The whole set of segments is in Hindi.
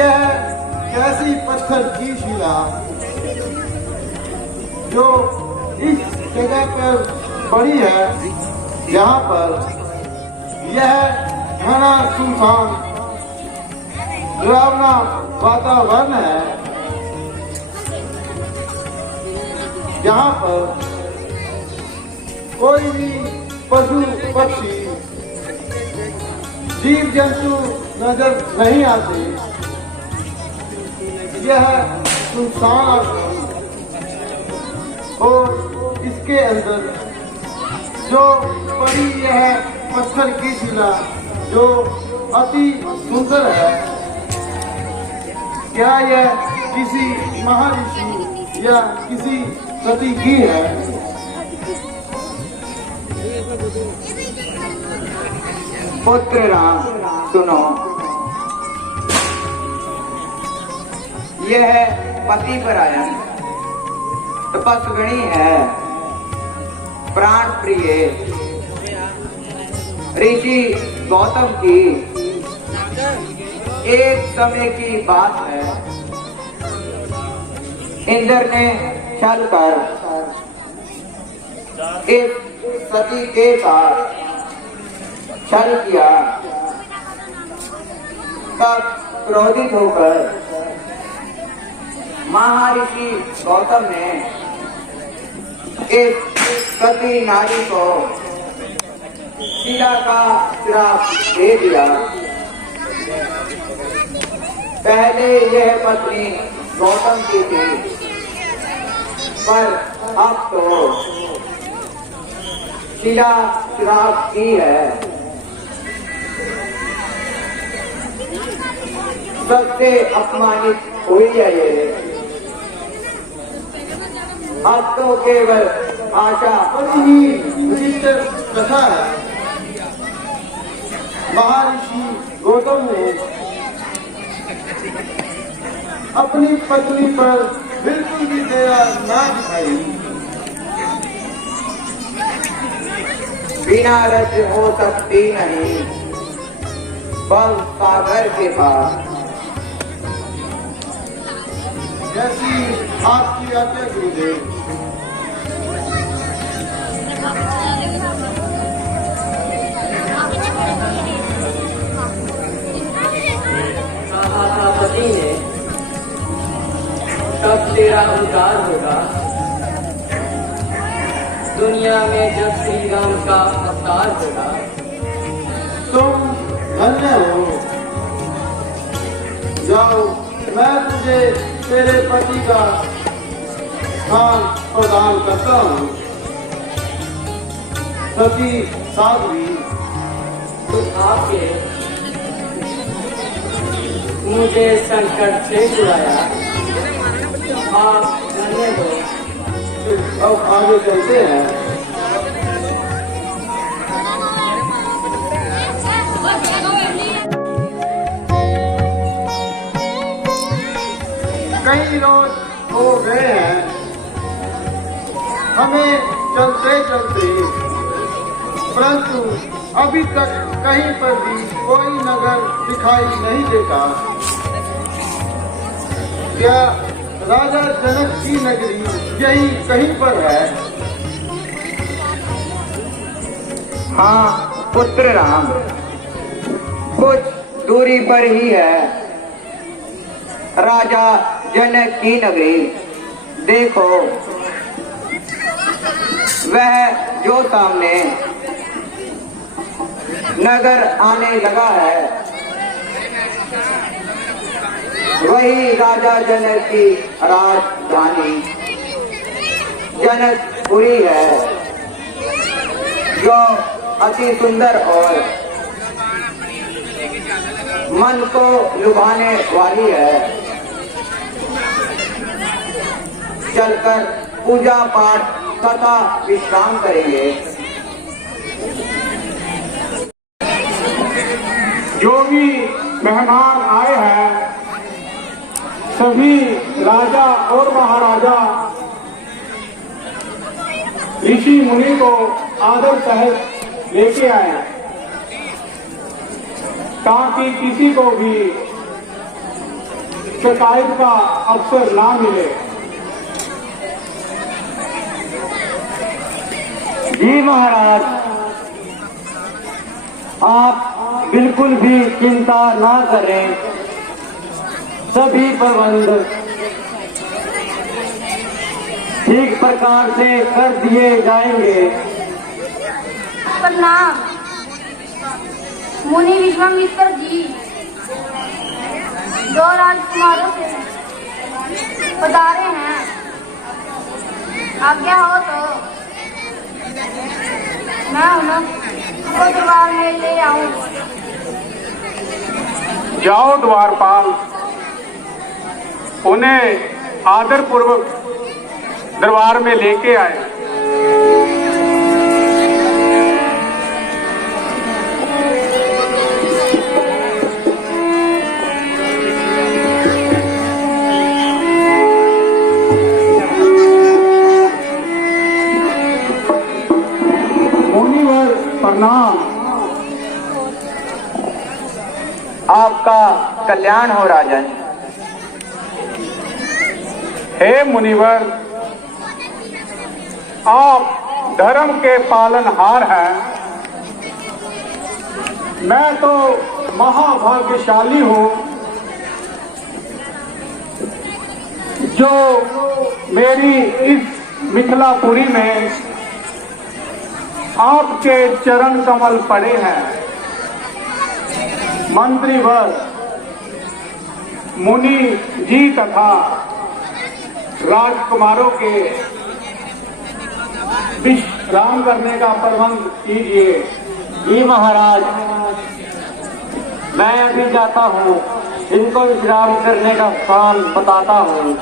यह कैसी पत्थर की शिला जो इस जगह पर पड़ी है, जहाँ पर यह घना सुनसान डरावना वातावरण है, जहाँ पर कोई भी पशु पक्षी जीव जंतु नजर नहीं आते। यह सुनसान और इसके अंदर जो पड़ी यह पत्थर की शिला जो अति सुंदर है, क्या यह किसी महर्षि या किसी सती की है? पुत्र राम सुनो, यह पतिपरायण तपस्विनी है, प्राण प्रिय ऋषि गौतम की एक समय की बात है। इंद्र ने छल कर इस सती के साथ छल किया, तब क्रोधित होकर महर्षि गौतम ने इस सती नारी को शिला का श्राप दे दिया। पहले यह पत्नी गौतम की थी, पर अब तो शिला श्राप की है। सबसे अपमानित हुई है ये। अब तो केवल आशा ही विचित्र कथा है। महर्षि गौतम ने अपनी पत्नी पर बिल्कुल भी दया ना दिखाई। बिना रज हो सकती नहीं भव सागर के पास। जैसी आपकी आज्ञा गुरुदेव। पति ने तब तेरा उद्धार होगा, दुनिया में जब श्री राम का अवतार होगा। तुम धन्य हो। जाओ, मैं तुझे तेरे पति का स्थान प्रदान करता हूँ। सती साध्वी, तो आपके मुझे संकट से छुड़ाया, आप धन्य हो। अब आगे चलते हैं। कई रोज हो गए हैं हमें चलते चलते, परंतु अभी तक कहीं पर भी कोई नगर दिखाई नहीं देता। क्या राजा जनक की नगरी यही कहीं पर है? हाँ पुत्र राम, कुछ दूरी पर ही है राजा जनक की नगरी। देखो, वह जो सामने नगर आने लगा है, वही राजा जनक की राजधानी जनकपुरी है, जो अति सुंदर और मन को लुभाने वाली है। चलकर पूजा पाठ तथा विश्राम करेंगे। जो भी मेहमान आए हैं, सभी राजा और महाराजा ऋषि मुनि को आदर सहित लेके आए, ताकि किसी को भी शिकायत का अवसर ना मिले। जी महाराज, आप बिल्कुल भी चिंता ना करें, सभी प्रबंध ठीक प्रकार से कर दिए जाएंगे। प्रणाम मुनि विश्वामित्र जी, दो राजकुमारों से पधारे हैं, आज्ञा हो तो मैं उनको दरबार में ले आऊं। जाओ द्वारपाल, उन्हें आदर पूर्वक दरबार में लेके आए। मुनिवर प्रणाम। आपका कल्याण हो राजन। हे मुनिवर, आप धर्म के पालनहार हैं। मैं तो महाभाग्यशाली हूँ जो मेरी इस मिथिलापुरी में आपके चरण कमल पड़े हैं। मंत्रीवर, मुनि जी तथा राजकुमारों के विश्राम करने का प्रबंध कीजिए। जी महाराज, मैं अभी जाता हूँ, इनको विश्राम करने का स्थान बताता हूँ।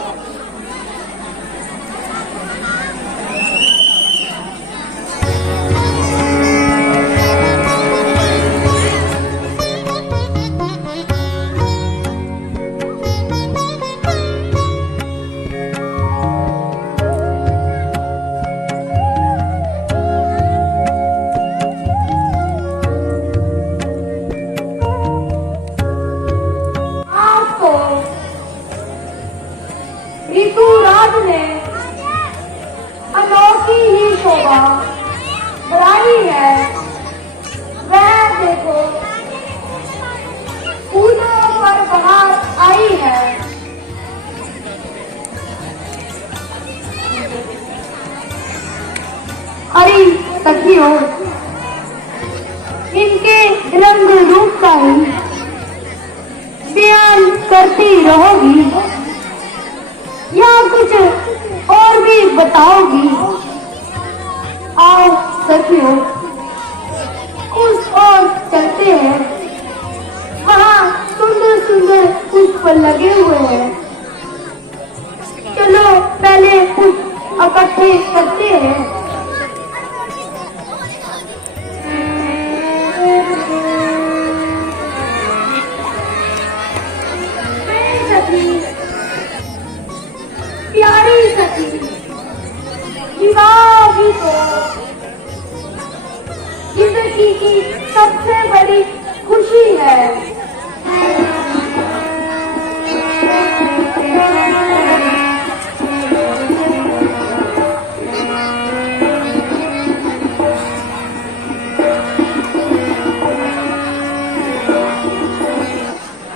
ऋतुराज ने अनोखी ही शोभा बढ़ाई है। वह देखो फूलों पर बहार आई है। हरी सखियों, इनके रंग रूप का ही बयान करती रहोगी या कुछ और भी बताओगी? आओ सखियों, उस ओर चलते हैं, वहाँ सुंदर सुंदर पुष्प लगे हुए हैं। चलो पहले पुष्प इकट्ठे करते हैं। प्यारी सखी, विवाह भी तो जिंदगी की सबसे बड़ी खुशी है।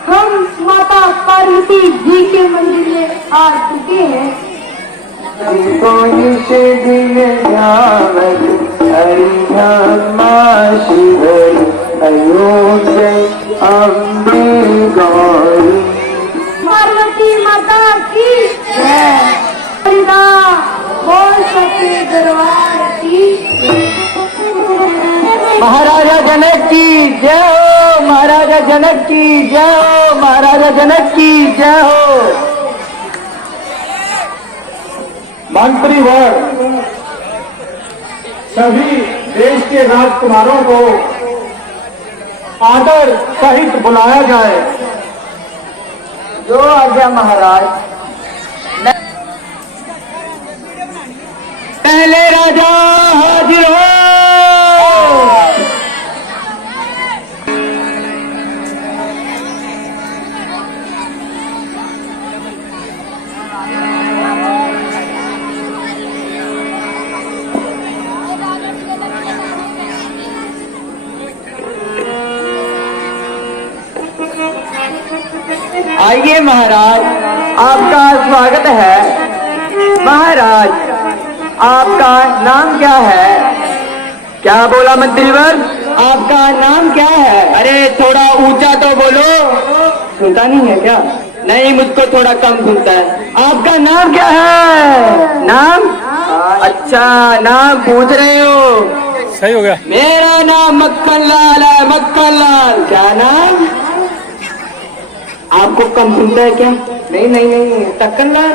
हम माता पार्वती जी के मंदिर में आ चुके हैं। कोई से दिए ध्यान शिव अयोध्या अम्बे गौरी। पार्वती माता की जय। बोल सके दरबार की। महाराजा जनक की जय हो, महाराजा जनक की जय हो, महाराजा जनक की जय हो। मंत्रीवर, सभी देश के राजकुमारों को आदर सहित बुलाया जाए। जो आज्ञा महाराज। पहले राजा हाजिर हो। आइए महाराज, आपका स्वागत है। महाराज, आपका नाम क्या है? क्या बोला मंत्रीवर? आपका नाम क्या है? अरे थोड़ा ऊंचा तो बोलो। सुनता नहीं है क्या? नहीं, मुझको थोड़ा कम सुनता है। आपका नाम क्या है? नाम? अच्छा, नाम पूछ रहे हो? सही हो गया। मेरा नाम मक्खन लाल है, मक्खन लाल। क्या नाम? आपको कम सुनता है क्या? नहीं नहीं नहीं, टक्कन लाल,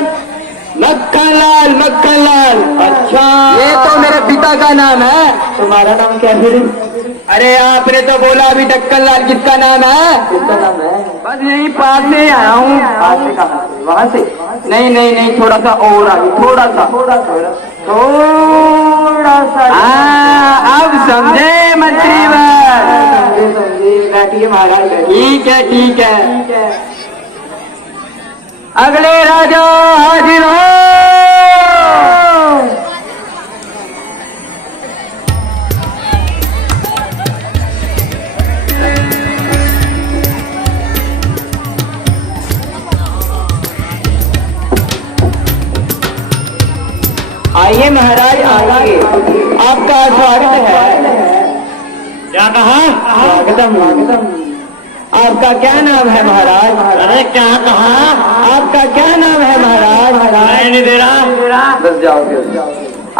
मक्खन लाल, मक्खन लाल। अच्छा, ये तो मेरे पिता का नाम है। तुम्हारा नाम क्या है? अरे आपने तो बोला अभी टक्कन लाल। किसका नाम है? किसका नाम है? बस यही पास से आया हूँ। पास से कहाँ? वहाँ से? नहीं नहीं नहीं, थोड़ा सा और आगे, थोड़ा सा, थोड़ा सा। हाँ, अब समझे मंत्रीवर? समझे। बैठिए महाराज। ठीक है ठीक है। अगले राजा हाजिर हो। आइए महाराज, आइए, आपका स्वागत है। क्या कहा? स्वागतम। आपका क्या नाम है महाराज? अरे क्या कहा? आपका क्या नाम है महाराज? नहीं दे रहा। बस जाओ।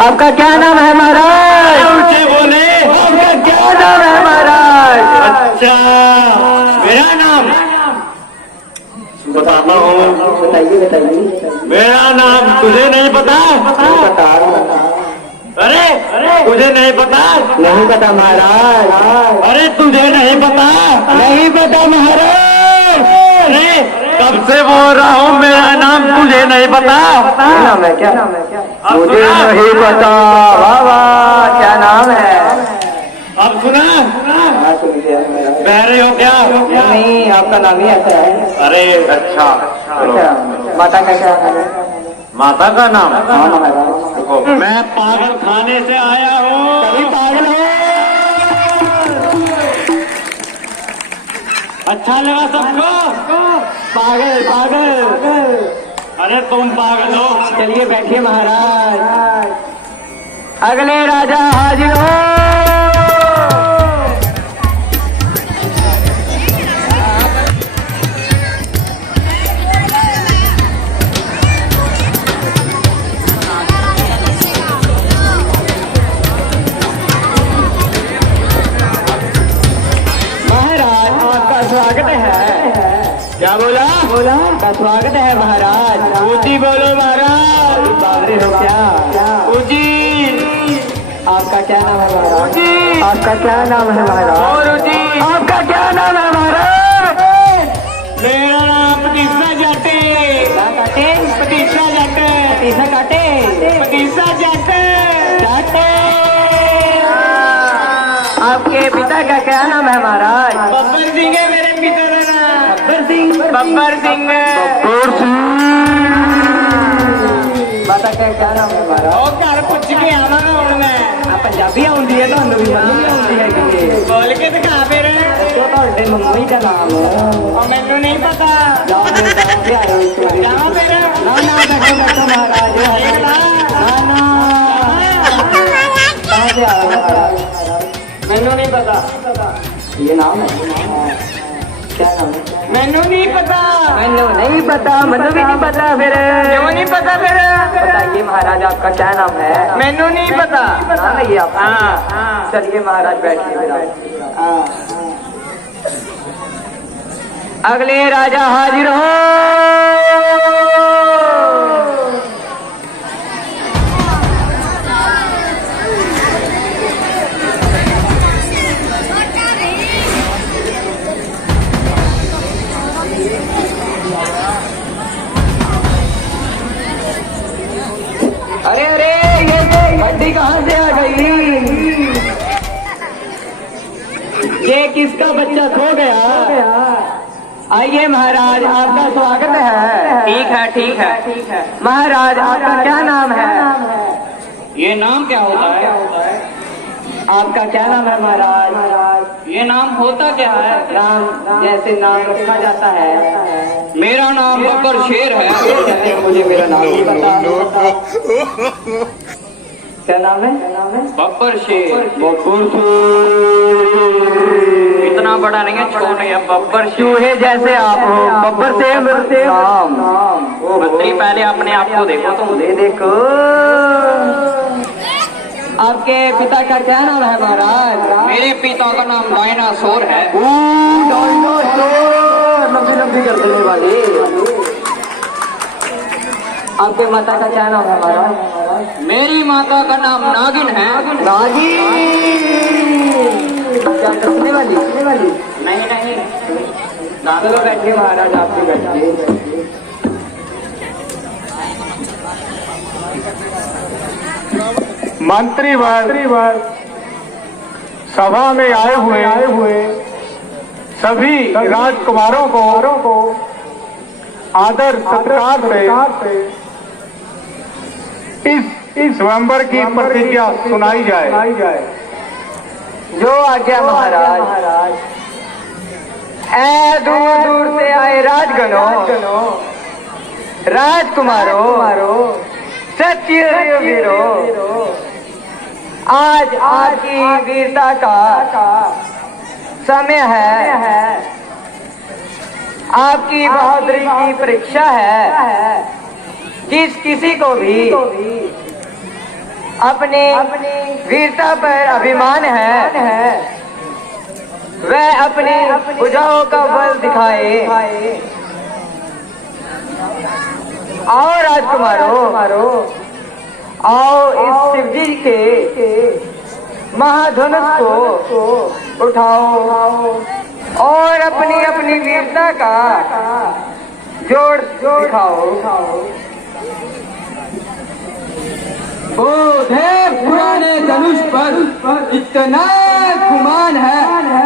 आपका क्या नाम है महाराज? ऊंचे बोले। आपका क्या नाम है महाराज? अच्छा, मेरा नाम बताता हूँ। बताइए बताइए। मेरा नाम तुझे नहीं पता? बता। अरे तुझे नहीं पता? नहीं पता महाराज। अरे तुझे नहीं पता? नहीं पता महाराज। अरे कब से बोल रहा हूँ, मेरा नाम तुझे नहीं पता? क्या नाम है? क्या नाम है? क्या? अब मुझे सुना? नहीं पता। वाह वाह, क्या नाम है? अब सुना? हाँ, सुन लिया। कह रहे हो क्या? नहीं, आपका नाम ही ऐसा है। अरे अच्छा, अच्छा, माता का क्या नाम है? माता का नाम? हाँ महाराज। देखो, मैं पागल खाने से आया हूँ। कभी पागल हो? अच्छा लगा सबको? पागल पागल। अरे तुम पागल हो। चलिए बैठिए महाराज। अगले राजा हाजिर हो। स्वागत है। क्या बोला? का स्वागत है महाराज। ऊंची बोलो महाराज। बावरे हो क्या? ऊंची। आपका क्या नाम है महाराज? आपका क्या नाम है महाराज? और ऊंची। आपका क्या नाम है महाराज? मेरा नाम पतीसा जाटे। क्या काटे? पतीसा जाटे। पतीसा काटे? पतीसा जाटे। जाटे। आपके पिता का क्या नाम है महाराज? बब्बर सिंह है मेरे पिता का नाम। बब्बर सिंह। बब्बर सिंह माता का क्या नाम है महाराज? ਉਹ ਘਰ ਪੁੱਛ ਕੇ ਆਵਾਂਗਾ ਹੁਣ ਮੈਂ। पंजाबी आउंदी है, ਤੁਹਾਨੂੰ भी ਮੰਮੀ ਆਉਂਦੀ ਹੈ ਕਿ? ਬੋਲ ਕੇ ਦਿਖਾ ਫਿਰ। ਦੱਸੋ ਤੁਹਾਡੇ ਮੰਮੀ ਦਾ ਨਾਮ। ਉਹ ਮੈਨੂੰ ਨਹੀਂ ਪਤਾ। ਜਾਓ ਫਿਰ, ਜਾਓ ਫਿਰ, ਆਇਓ ਇੱਕ ਵਾਰੀ। ਜਾਵਾਂ ਫਿਰ? ਨਾ ਨਾ, ਬੈਠੋ ਬੈਠੋ महाराज। ਦੇਖ ਲਾ। ना ना, कहाँ से आए महाराज? ਮੈਨੂੰ ਨਹੀਂ ਪਤਾ। ये नाम है? क्या नाम है? ਮੈਨੂੰ ਨਹੀਂ ਪਤਾ। मैंने नहीं पता, मुझे भी नहीं पता। फिर क्यों नहीं पता फिर? बताइए महाराज, आपका क्या नाम है? ਮੈਨੂੰ ਨਹੀਂ ਪता। नाम है ये आपका? हाँ। चलिए महाराज बैठिए फिर आप। हाँ। अगले राजा हाजिर हो। अरे अरे, ये हड्डी कहाँ से आ गई? ये किसका बच्चा खो गया? आइए महाराज, आपका स्वागत है। ठीक है। महाराज, आपका क्या नाम है? ये नाम क्या होता है? आपका क्या नाम है महाराज? ये नाम होता क्या है? नाम जैसे नाम रखा जाता है। मेरा नाम बब्बर शेर है। कहते हैं मुझे मेरा नाम नहीं पता। क्या नाम है? बब्बर शेर। बब्बर शेर इतना बड़ा नहीं है, छोटे है। बब्बर चूहे जैसे आप हो। बब्बर शेर नाम। मंत्री पहले अपने आप को देखो, तुम देखो। आपके पिता का क्या नाम है महाराज? मेरे पिता का नाम डायनासोर है। लंबी लंबी कर देने वाली। आपके माता का क्या नाम है महाराज? मेरी माता का नाम नागिन है। नागिन क्या करने वाली? नहीं चलो बैठिए महाराज, आप भी बैठिए। मंत्रीवर सभा में आए हुए सभी राजकुमारों को आदर सत्कार से इस स्वयंवर की प्रतिज्ञा सुनाई जाए। जो आज्ञा महाराज। ऐ दूर दूर से आए राजगणों, राजकुमारों, सत्य वीरो, आज आपकी वीरता का समय है। आपकी बहादुरी की परीक्षा है। जिस किसी को भी अपनी वीरता पर अभिमान है, वह अपनी भुजाओं का बल दिखाए। आओ राजकुमारों, आओ इस शिवजी के महाधनुष को उठाओ और अपनी अपनी वीरता का जोड़ दिखाओ। पुराने धनुष पर इतना गुमान है,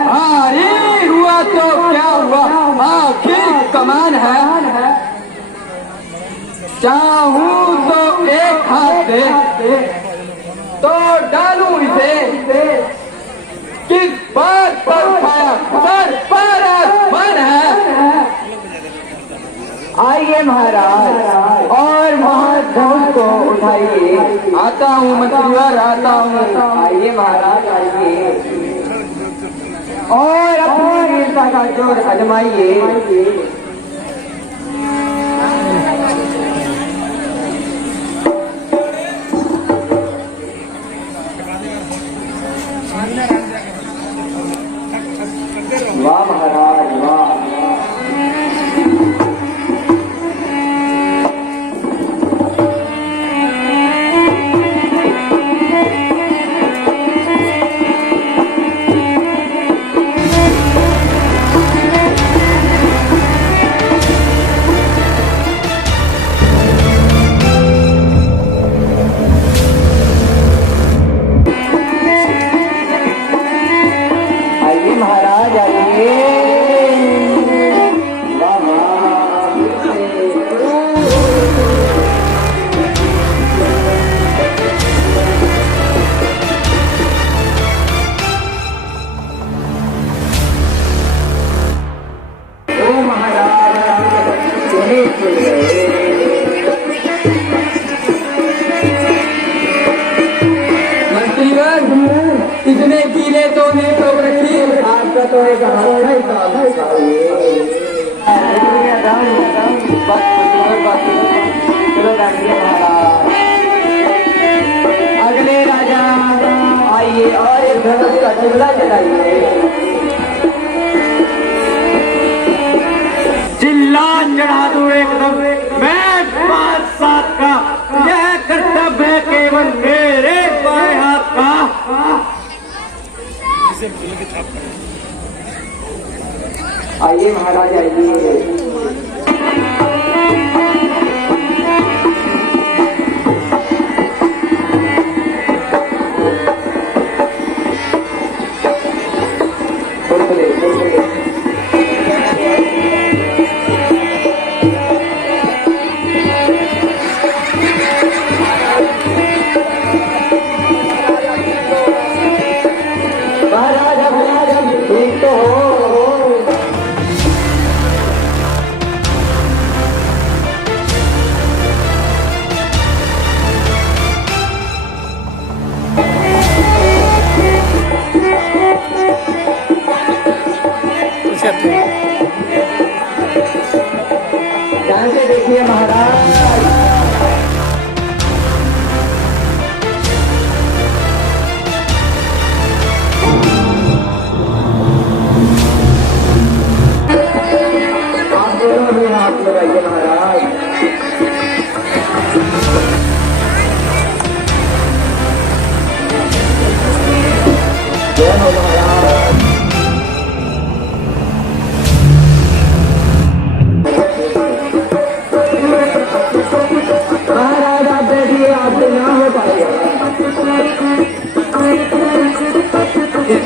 भारी हुआ तो क्या हुआ, आखिर कमान है। चाहूं तो एक हाथ से तो डालूं इसे, किस बात पर उठाया सर पर आसमान है। आइए महाराज और महाधनुष को उठाइए। आता हूँ मंत्रीवर, आता हूँ। आइए महाराज, आइए और अपनी वीरता का जोर आजमाइए। वाह महाराज वाह। इतने कीले तो नहीं तो रखी, आपका तो एक अगले राजा आइए और एक धनुष का चिमला जलाइए। चिल्ला चढ़ा दो एकदम, मैं 5-7 का, यह कर्तव्य है केवल मेरे बाएं हाथ का। आइए महाराज आइए।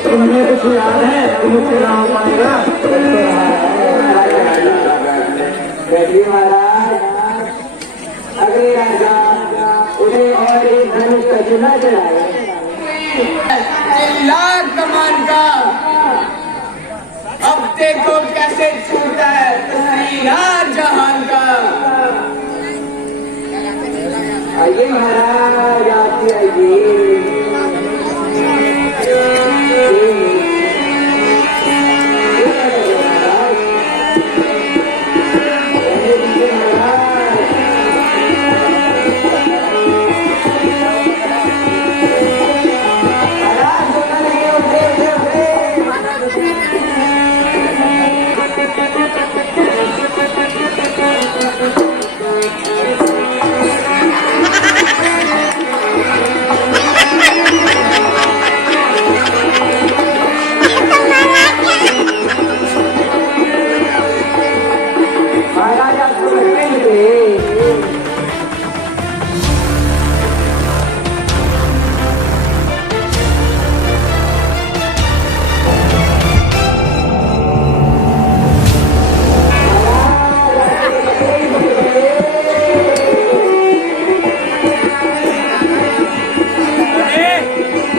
तुम्हें कुछ याद है मुझसे ना हो पाएगा। बैठिए महाराज। अगले राजा उन्हें और एक धनुष का चूल्हा चढ़ाए। लाख कमान का अब देखो कैसे छूटा है तस्वीर जहान का। आइए महाराज, आते आइए।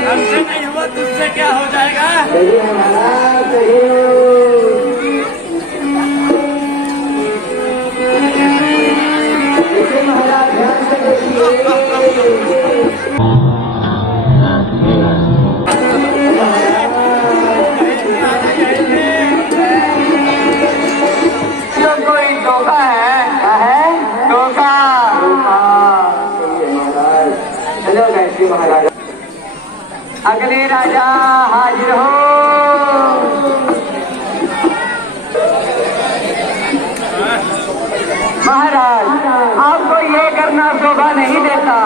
हमसे नहीं हुआ तुझसे क्या हो जाएगा। जो कोई धोखा है धोखा। चलो बैठिए महाराज। अगले राजा हाजिर हो। महाराज, आपको ये करना शोभा नहीं देता,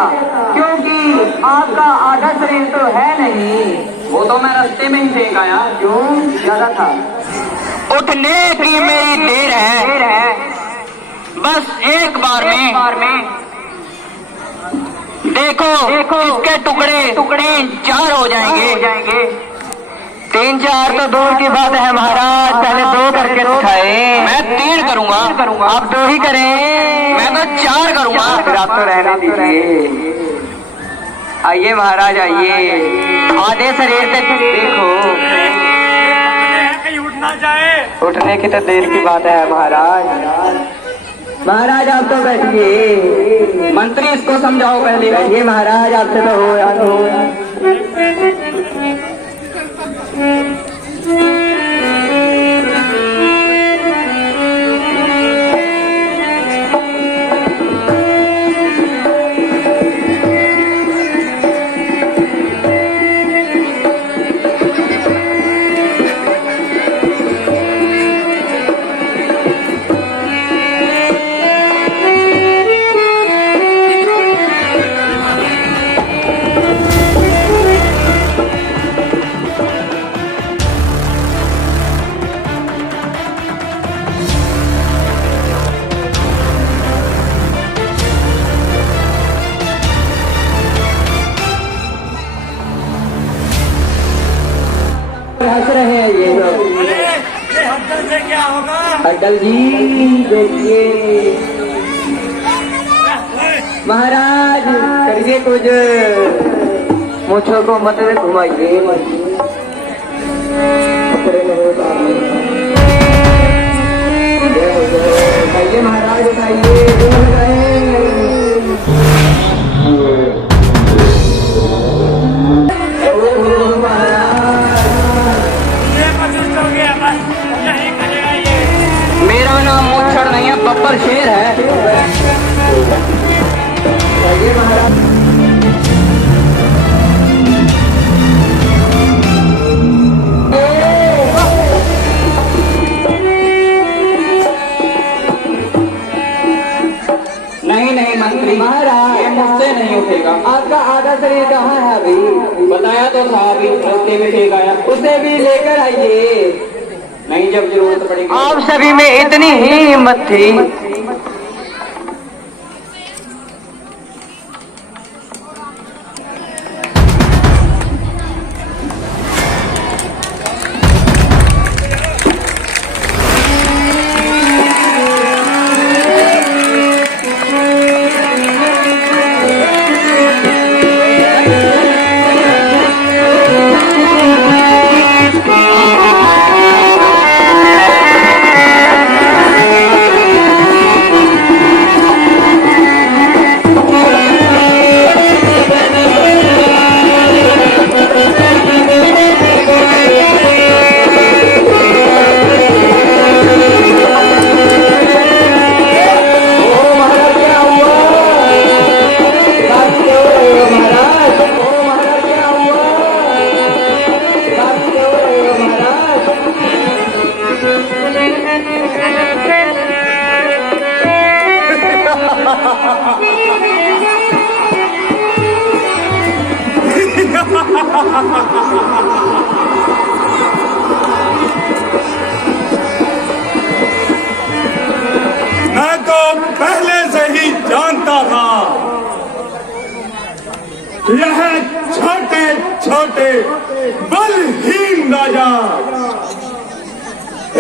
क्योंकि आपका आधा शरीर तो है नहीं। वो तो मैं रास्ते में ही फेंक आया। क्यों ज्यादा था? उठने की मेरी देर है, बस एक बार में देखो इसके टुकड़े 3-4 हो जाएंगे। 3-4 तो दूर की बात है महाराज, पहले 2 करके दिखाए। मैं 3 करूंगा, आप 2 ही करें। मैं तो 4 करूंगा। फिर आप तो रहने दीजिए। आइए महाराज आइए, आधे शरीर तक देखो। कहीं उठ ना जाए। उठने की तो देर की बात है महाराज। महाराज आप तो बैठिए, मंत्री इसको समझाओ पहले। बैठिए महाराज, आपसे तो हो यार हो। हंस रहे हैं ये लोग। ये हफ्ते से क्या होगा। अकल जी देखिए महाराज, करिए कुछ। मुझको को मत घुमाइए। उठाइए महाराज, उठाइए। मेरा नाम मुच्छड़ नहीं है, बब्बर शेर है। नहीं मंत्री महाराज, ये मुझसे नहीं उठेगा। आपका आधा शरीर कहाँ है? अभी बताया तो था, अभी रास्ते में फेंक आया। उसे भी लेकर आइए। नहीं, जब जरूरत पड़ेगी। आप सभी में इतनी ही हिम्मत थी।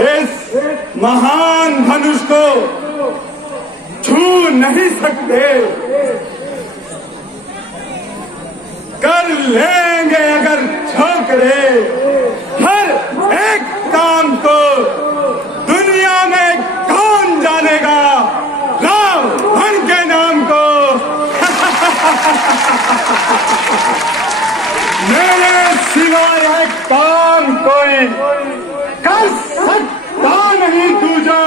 इस महान धनुष को छू नहीं सकते। कर लेंगे अगर छोकरे हर एक काम को, दुनिया में कौन जानेगा रावण के नाम को। मेरे सिवाय है काम कोई कर सकता नहीं दूजा।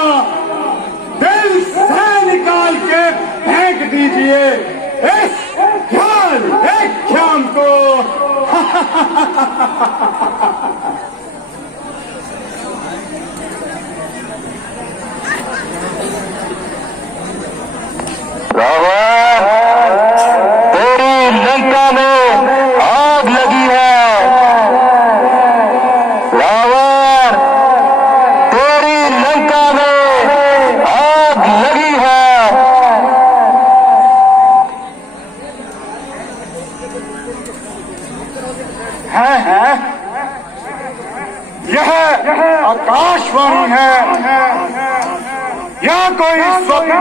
दिल से निकाल के फेंक दीजिए इस ख्याल एक ख्याम को। तेरी लंका में आग लगी है। रावण, तेरी लंका में आग लगी है। यह आकाशवाणी है या कोई स्वप्न?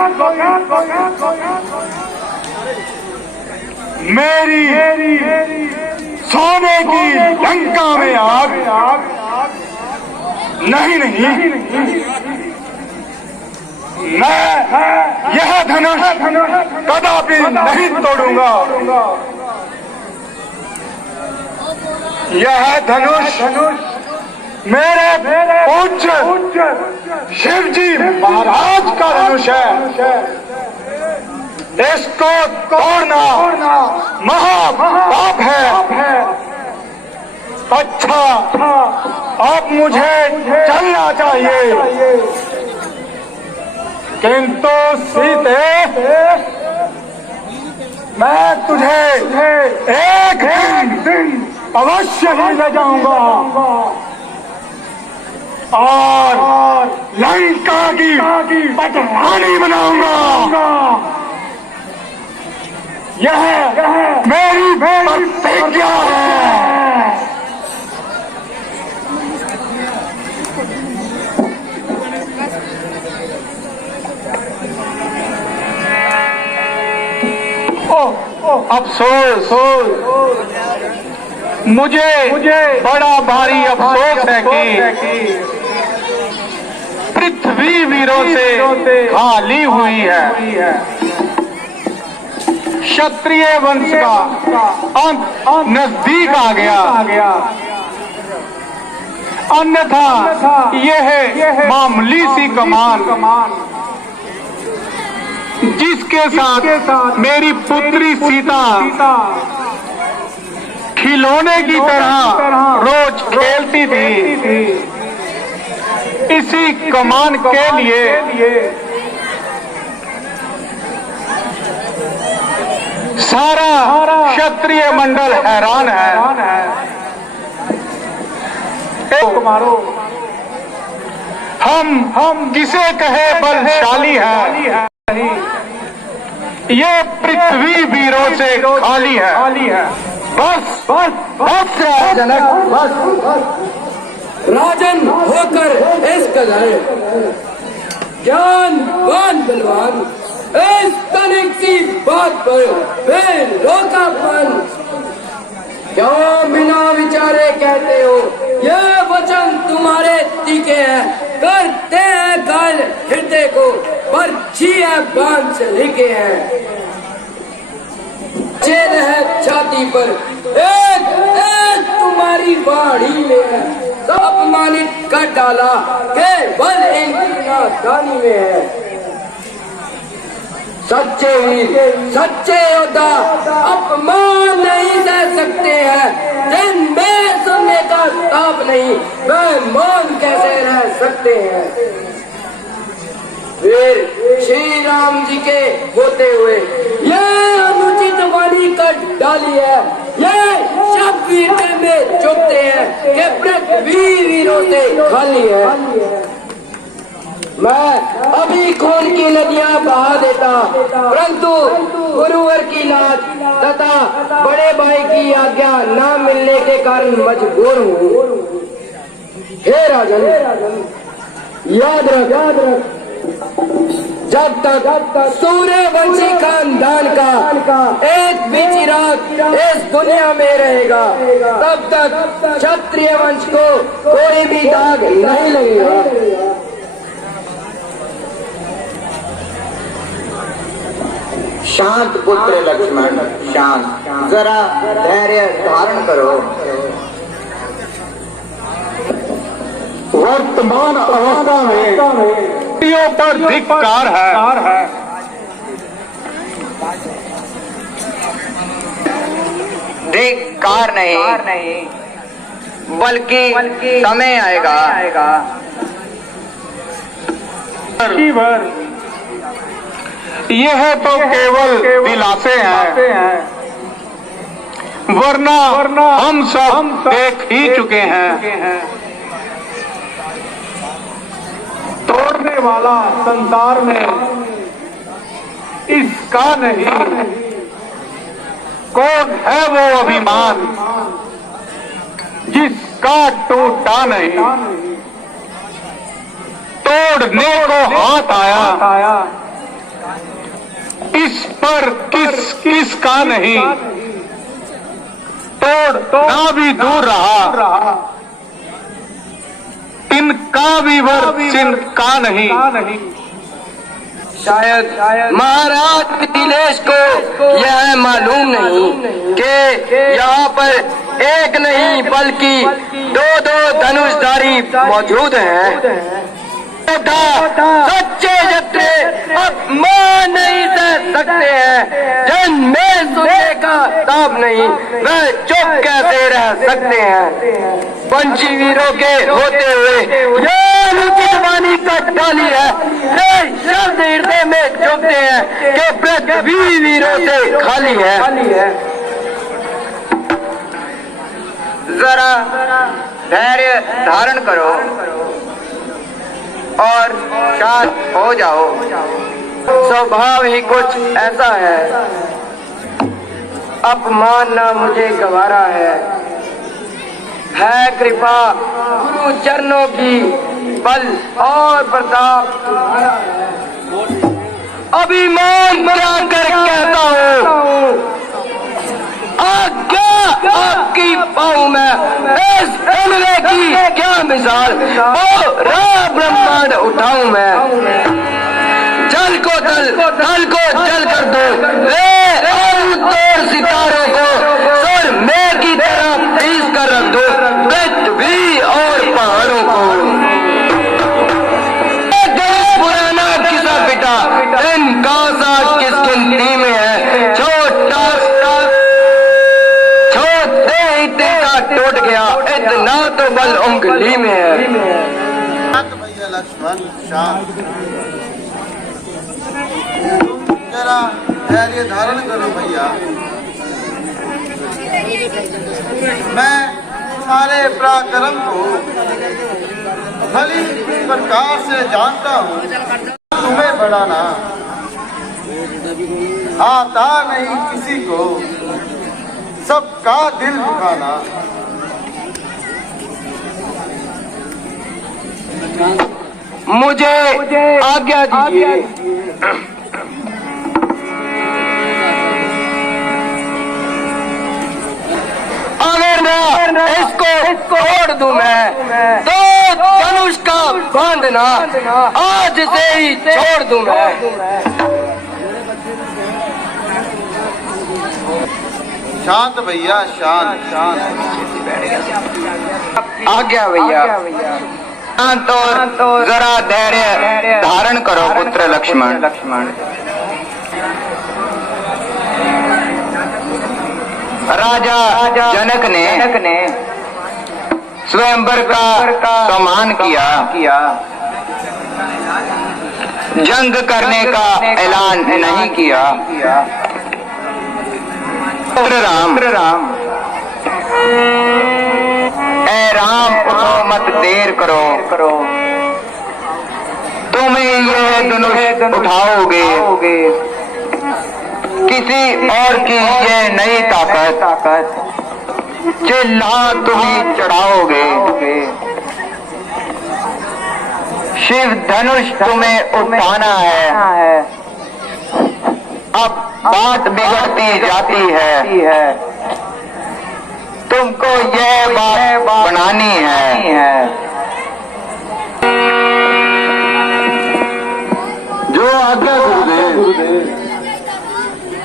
मेरी सोने की लंका में आग? नहीं नहीं, मैं यह धनुष कदापि नहीं तोड़ूंगा। यह धनुष मेरे पूज्य शिवजी महाराज का धनुष है। इसको तोड़ना महापाप है। अच्छा, अब मुझे चलना चाहिए, किंतु सीते मैं तुझे एक दिन अवश्य ही ले जाऊंगा और लंका की पटरानी बनाऊंगा। यह मेरी प्रतिज्ञा है। अफसोस, मुझे बड़ा भारी अफसोस है कि पृथ्वी वीरों से खाली हुई है। क्षत्रिय वंश का अंत नजदीक आ गया। अन्यथा यह मामूली सी कमान जिसके साथ मेरी पुत्री सीता खिलौने की तरह रोज खेलती थी, इसी कमान के लिए सारा क्षत्रिय मंडल हैरान है। हम जिसे कहे बलशाली है, ये पृथ्वी वीरों से खाली है। बस जनक, राजन होकर इस कदर ज्ञानवान बलवान इस तनिक सी बात पर बेरोकापन क्यों बिना विचारे कहते हो? ये वचन तुम्हारे तीखे हैं, करते हैं घायल हृदय को, पर्ची है बांध से लिखे हैं। चेल है छाती पर एक तुम्हारी बाड़ी में है, अपमानित कर डाला केवल इनकी नादानी में है। सच्चे वीर, सच्चे योद्धा अपमान नहीं सह सकते हैं, दिन में सुनने का ताप नहीं, वह मौन कैसे रह सकते हैं। फिर श्री राम जी के होते हुए ये अनुचित वाणी कर डाली है, ये शब्द वीरते में चुपते हैं कि पृथ्वी वीरों से खाली है। मैं अभी खून की नदियां बहा देता, परंतु गुरुवर की लाज तथा बड़े भाई की आज्ञा न मिलने के कारण मजबूर हूँ। हे राजन, याद रख जब तक सूर्यवंशी खानदान का एक भी चिराग इस दुनिया में रहेगा, तब तक क्षत्रिय वंश को कोई भी दाग नहीं लगेगा। शांत पुत्र लक्ष्मण, शांत, जरा धैर्य धारण करो। वर्तमान अवस्था में स्त्रियों पर धिक्कार है। धिक्कार नहीं, बल्कि समय आएगा यह तो केवल दिलासे हैं, वरना हम सब देख ही चुके हैं। तोड़ने वाला संसार में इसका नहीं, कौन है वो अभिमान जिसका टूटा नहीं। तोड़ने को हाथ आया, इस पर किसका नहीं। तोड़ना भी दूर रहा, इनका भी इनका नहीं। शायद महाराज मिथिलेश को यह मालूम नहीं कि यहाँ पर एक नहीं बल्कि दो धनुषधारी मौजूद हैं। सच्चे जत्थे अब मान नहीं सह सकते हैं, जन में सुनने का ताब नहीं, वह चुप कैसे रह सकते हैं। पंछी वीरों के होते हुए यह अनुचित वाणी का डाली है, ये शब्द हृदय में चुभते हैं कि पृथ्वी वीरों से खाली है। जरा धैर्य धारण करो और शांत हो जाओ। स्वभाव ही कुछ ऐसा है, अपमानना मुझे गवारा है कृपा गुरु चरणों की, बल और प्रताप तुम्हारा है। अभिमान क्या कर कहता हूँ, आज्ञा आपकी पाऊं मैं, इस कमरे की क्या मिसाल, पूरा ब्रह्मांड उठाऊं मैं। जल को थल को जल कर दो, तोड़ सितारों को सर में की तरह पीस कर रख दो, पृथ्वी और पहाड़ों को। पुराना किस्सा बेटा, इनका साथ किस गिनती में है, छोटे का टूट गया, इतना तो बल उंगली में है। भैया लक्ष्मण, शांत, जरा धैर्य धारण करो भैया। मैं तुम्हारे पराक्रम को भली प्रकार से जानता हूँ, तुम्हें बढ़ाना आता नहीं किसी को, सबका दिल दुखाना। मुझे आज्ञा दीजिए। अगर मैं इसको तोड़ दूं मैं, तो धनुष का बांधना आज से ही छोड़ दूं मैं। शांत भैया, शांत। आज्ञा भैया, शांत और जरा धैर्य धारण करो पुत्र लक्ष्मण। राजा जनक ने स्वयंवर का सम्मान किया, जंग करने का ऐलान नहीं किया। राम ऐ राम, उठो मत देर करो, तुम्हें यह धनुष उठाओगे, किसी और की ये नई ताकत चिल्ला तुम्हें चढ़ाओगे। शिव धनुष तुम्हें उठाना है। अब बात बिगड़ती जाती है, तुमको यह बात बनानी है। जो आज्ञा गुरुदेव।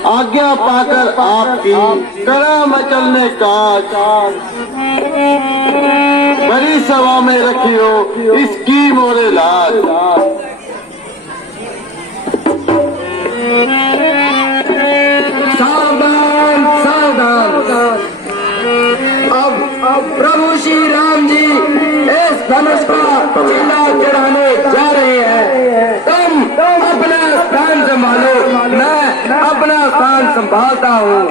आज्ञा पाकर आपकी कड़ा मचलने का बड़ी सभा में रखियो इसकी मोरे लाज। सावधान सावधान, अब प्रभु श्री राम जी इस धनुष का चिल्ला चढ़ाने जा रहे हैं। तुम अपना स्थान संभालो, मैं अपना स्थान संभालता हूँ।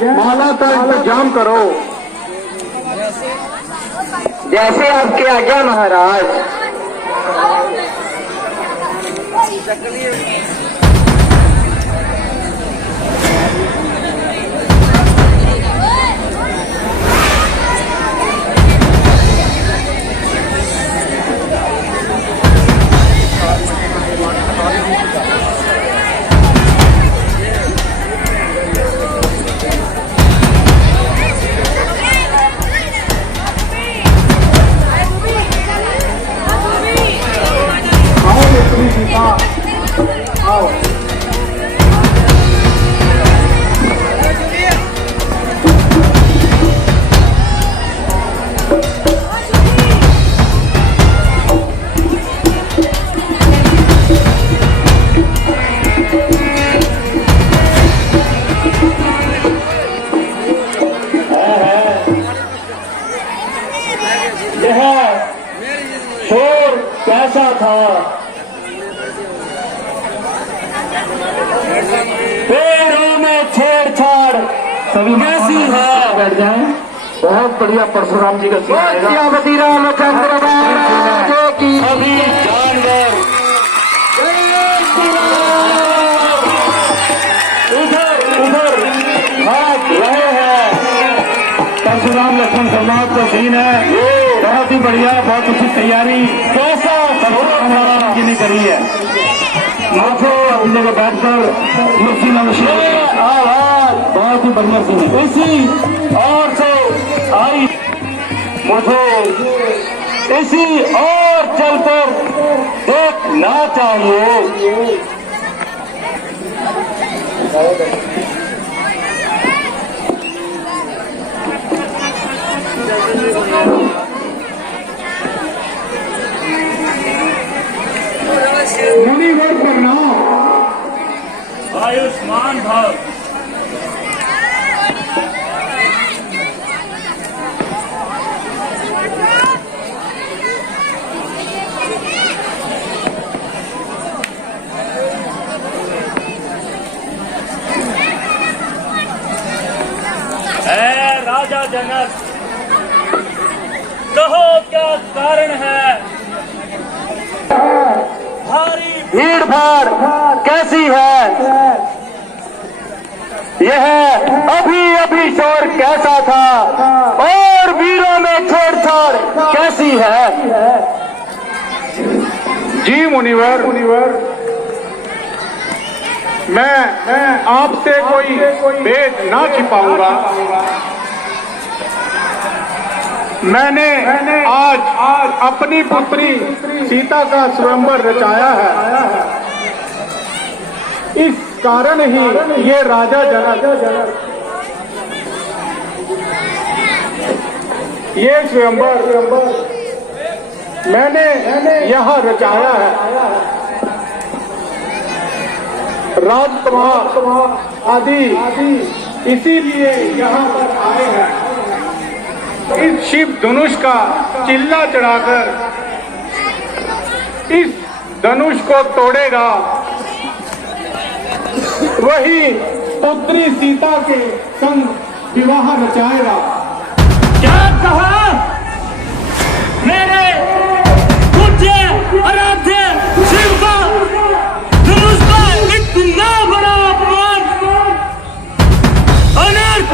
माला का इंतजाम करो। जैसे आपकी आज्ञा महाराज। शोर कैसा था? पेड़ों में छेड़छाड़ कैसी है? बैठ जाए। बहुत बढ़िया परशुराम जी का रामचंद्र सभी जानवर उधर भाग रहे हैं। परशुराम लक्ष्मण समाज का सीन है। बहुत ही बढ़िया, बहुत अच्छी तैयारी कैसा परशुराम जी ने करी है। माथे अपनी जगह बैठकर कुर्सी नमस्कार आवाज बहुत ही बढ़िया सीन है। इसी और से आई मुझे इसी और चलकर देखना चाहिए। मुनिवर प्रणाम। आयुष्मान भव। राजा जनक, कहो क्या कारण है? भारी भीड़ भाड़ कैसी है? यह अभी अभी शोर कैसा था? और वीरों में छेड़छाड़ कैसी है? जी मुनिवर, मैं आपसे कोई भेद ना छिपाऊंगा। मैंने आज अपनी पुत्री सीता का स्वयंवर रचाया है। इस कारण ही ये राजा जनक ये स्वयंवर मैंने यहाँ रचाया है। राजकुमार आदि इसीलिए यहाँ पर आए हैं। इस शिव धनुष का चिल्ला चढ़ाकर इस धनुष को तोड़ेगा, वही पुत्री सीता के संग विवाह रचाएगा। क्या कहा? मेरे पूज्य आराध्य शिव का धनुष का इतना बड़ा अपमान, अनर्थ,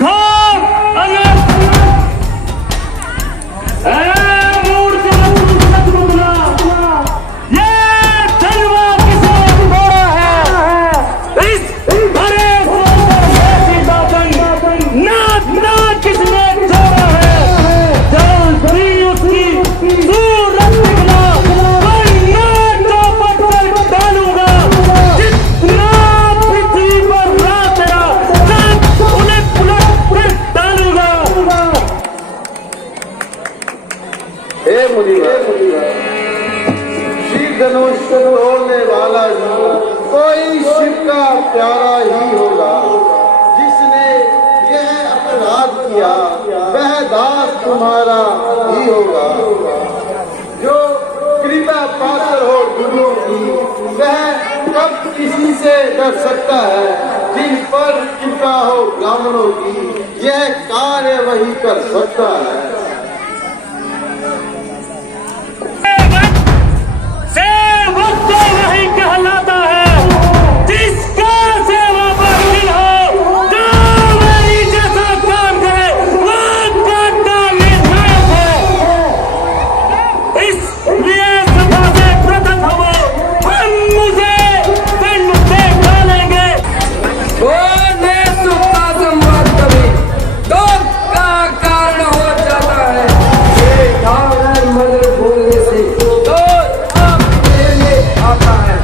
घोर अनर्थ। ये धनवा किसने तोड़ा है? इस भरे नाथ किसने तोड़ा है? जल्दी उसकी सूरत निकला, वरना चौपट पर डालूंगा। जितना पृथ्वी पर रहा तेरा, सब उलट पुलट कर डालूंगा। हे मुनिवर, शिव धनुष को तोड़ने वाला ही कोई शिव का प्यारा ही होगा। जिसने यह अपराध किया वह दास तुम्हारा ही होगा। जो कृपा पात्र हो गुरुओं की, वह कब किसी से डर सकता है? जिन पर कृपा हो ब्राह्मणों की, यह कार्य वही कर सकता है। सेवक तो वही कहलाता है जिसका सेवा पर दिल हो, जो मेरी जैसा काम करे वो का निर्णायक है। इसलिए सभा से पृथक हो, हम मुझे दंड पे डालेंगे। बोलने सुखा संवाद कभी दो का कारण हो जाता है। ये धारण मदर बोलने से तो आप मेरे आता है।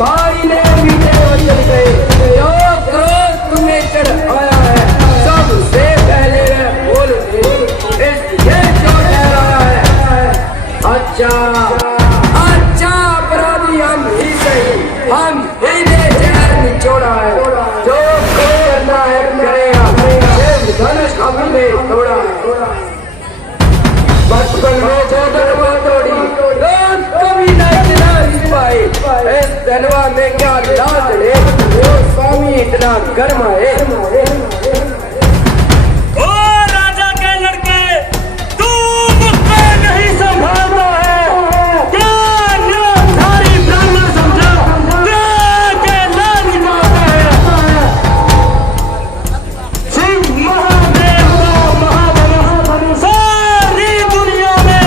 भाई ने मीठे वचन कहे, जो क्रोध तुम्हें चढ़ आया है सबसे पहले वह बोल दे, इसलिए जो ठहराया है। अच्छा अपराधी हम ही सही, हम ही ने जहर निचोड़ा है। जो करना है करेगा, शिव धनुष हमने तोड़ा है। बचपन में जो धनवा तोड़ी रोज कभी नहीं इस पाए। इस धनवा में क्या लाल चढ़े, जो स्वामी इतना गर्म है। ओ राजा के लड़के, तू मुझसे नहीं संभालता है क्या? सारी ब्राह्मण समझा के लाल निकालता है। शिव महादेव का महाधनुष सारी दुनिया में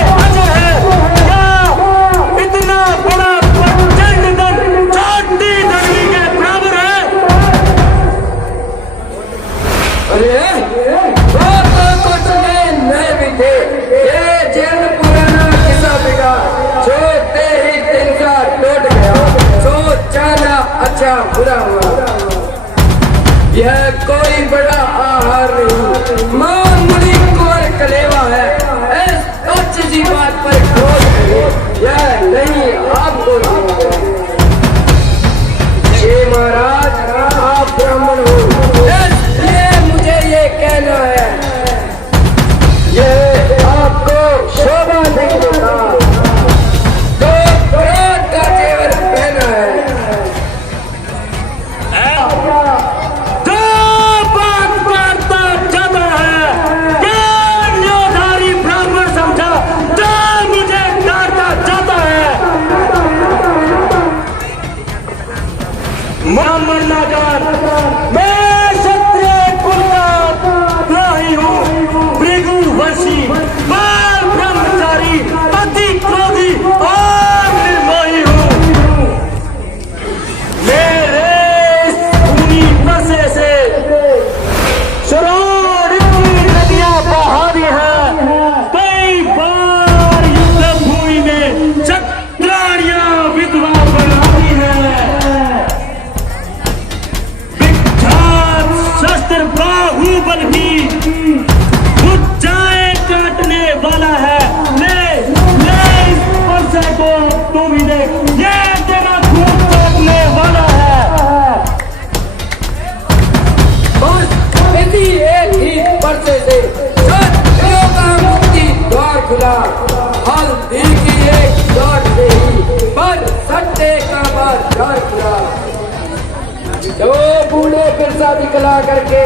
दिखला करके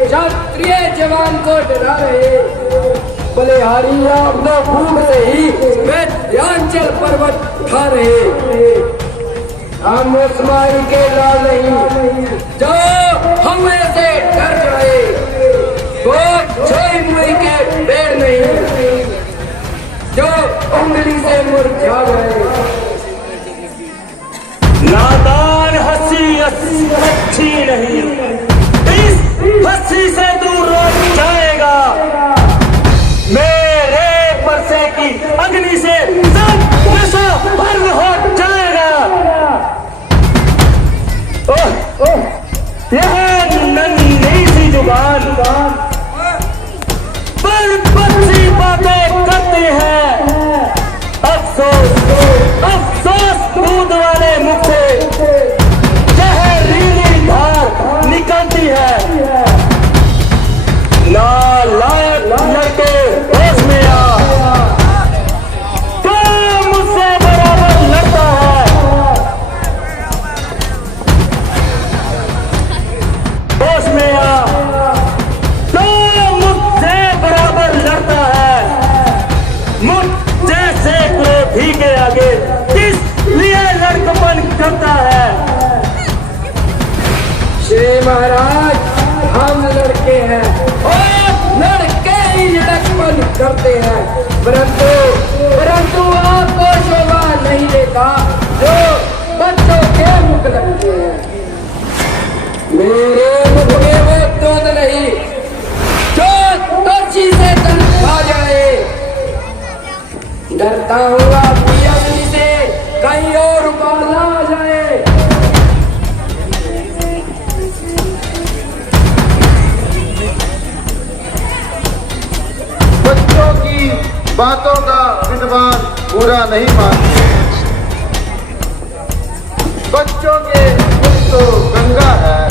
क्षत्रिय जवान को डरा रहे। बलिहारी आप तो भूख से ही विंध्याचल पर्वत उठा रहे। हम उस माई के लाल नहीं जो हमें से डर जाए, वो छोई मुई के पेड़ नहीं जो उंगली से मुरझा गए। नादान हंसी अच्छी नहीं, इस हंसी से दूर रोक जाएगा। मेरे परसे की अग्नि से सब नशा भंग हो जाएगा। यह नन्ही सी जुबान पर बच्ची बातें करती है। अफसोस अफसोस दूध वाले मुख से जहरीली धार निकलती है। नालायक लड़के होश में आ, तो मुझसे बराबर लड़ता है। होश में आ, तो मुझसे बराबर लड़ता है। मुझ जैसे क्रोधी के आगे किस लिए लड़कपन करता है। श्री महाराज हम लड़के हैं और लड़के ही लड़कपन करते हैं, परंतु आपको शोभा नहीं देता जो बच्चों के मुख लगते हैं। मेरे मुख में वो दूध नहीं जो तुलसी से तन खा जाए। डरता हूँ आपकी अग्नि से कहीं और उबाल ना आ जाए। बच्चों की बातों का विद्वान बुरा नहीं मानते। बच्चों के मुख तो गंगा है,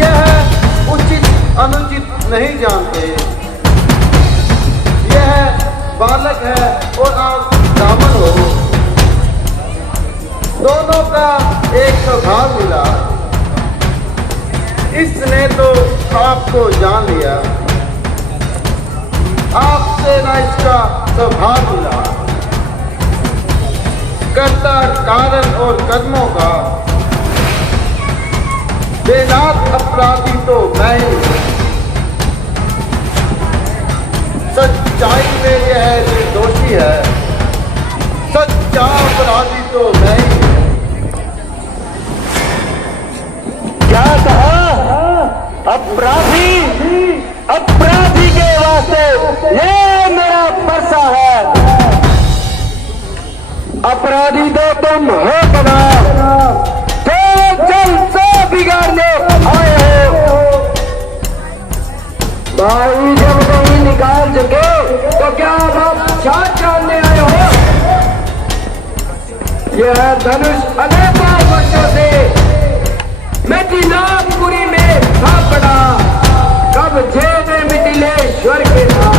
यह उचित अनुचित नहीं जानते। यह बालक है और आप ब्राह्मण हो, दोनों का एक स्वभाव मिला। इसने तो आपको जान लिया, आपसे ना इसका स्वभाव मिला। करता कारण और कदमों का बेनाथ अपराधी तो मैं ही हूं। सच्चाई में यह निर्दोषी है, सच्चा अपराधी तो मैं ही हूं। क्या कहा? अपराधी अपराधी के वास्ते ये मेरा परसा है। अपराधी तो तुम हो बना, तो जल से बिगाड़ने आए हो। भाई जब नहीं निकाल सके तो क्या आप छाछ जानने आए हो? यह धनुष अनेकों वर्षों से मिथिलापुरी में था पड़ा, कब जेब मिथिलेश्वर के था,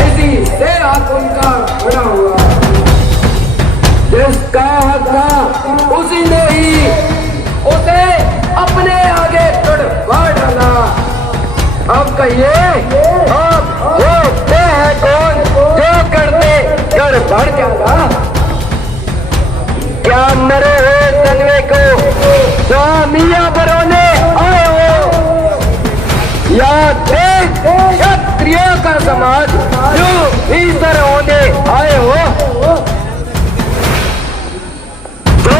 इसी से हाथ उनका बना हुआ। जिसका हक था उसी ने ही उसे अपने आगे तुड़वा डाला। अब कहिए आप होते हैं कौन जो करते गड़बड़ जाना? क्या मरे हुए तनवे को स्वामिया बरोने आए हो, या देश क्षत्रियों का समाज जो भीतर होने आए हो? जो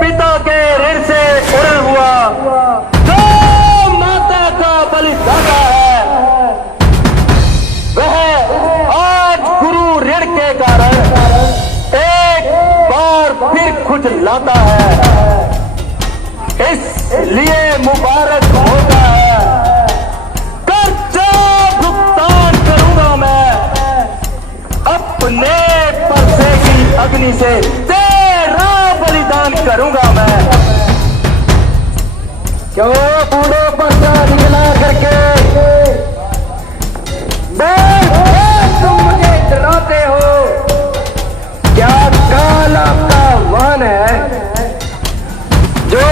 पिता के ऋण से उड़ा हुआ, जो माता का बलिदाता है, वह आज गुरु ऋण के कारण एक बार फिर खुजलाता है। इसलिए मुबारक होता है, कर्जा भुगतान करूंगा मैं, अपने परसे की अग्नि से तेरा बलिदान करूंगा मैं। क्यों बूढ़े परसा निकला करके तुम मुझे डराते हो? क्या काल आपका मान है जो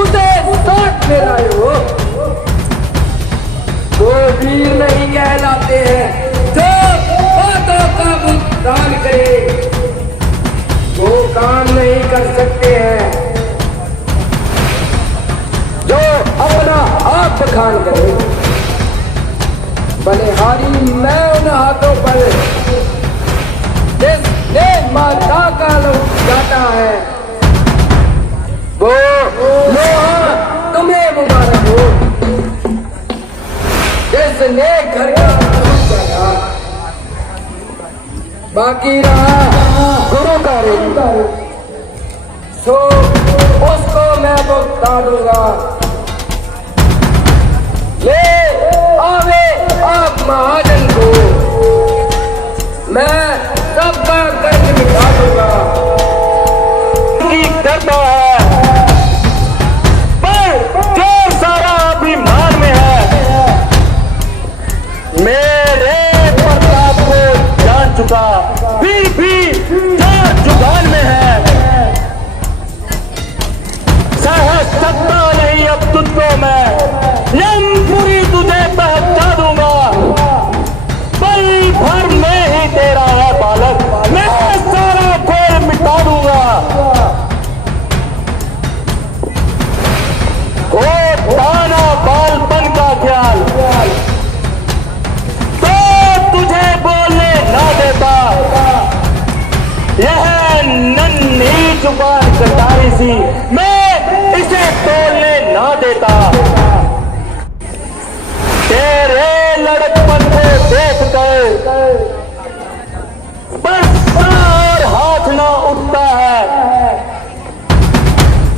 उसे काम नहीं कर सकते हैं, जो अपना आप बखान करे। बलिहारी मैं उन हाथों पर जिसने माता का लौटाता है, वो लोहा तुम्हें मुबारक हो जिसने घर का लौटाता। बाकी रहा गुरु का रिश्ता, सो उसको मैं बता दूंगा। ले आवे आप महाजन को, मैं सबका कर्ज मिटा दूंगा। करता है पर ढेर सारा अभिमान में है, मेरे प्रताप को जान चुका, फिर भी जान जुबान में है। सह सकता नहीं अब तुझको मैं, यमपुरी तुझे पहचा दूंगा। पल भर में ही तेरा है बालक, मैं सारा खेल मिटा दूंगा। हो ताना बालपन का ख्याल तो तुझे बोलने ना देता, यह नन्ही जुबान कटारी सी मैं इसे तोड़ने ना देता। तेरे लड़कपन को देख कर बस और हाथ ना उठता है,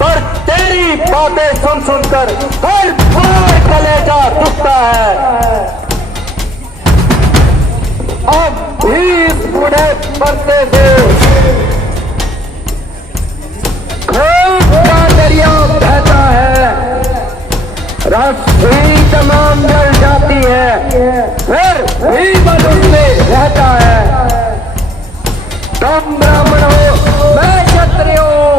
पर तेरी बातें सुन सुनकर हर बार कलेजा दुखता है। अब भी इस बूढ़े परते से खून का दरिया बहता है, रस्सी तमाम जल जाती है, फिर भी मन उसमें रहता है। तुम ब्राह्मण हो, मैं क्षत्रिय हूं,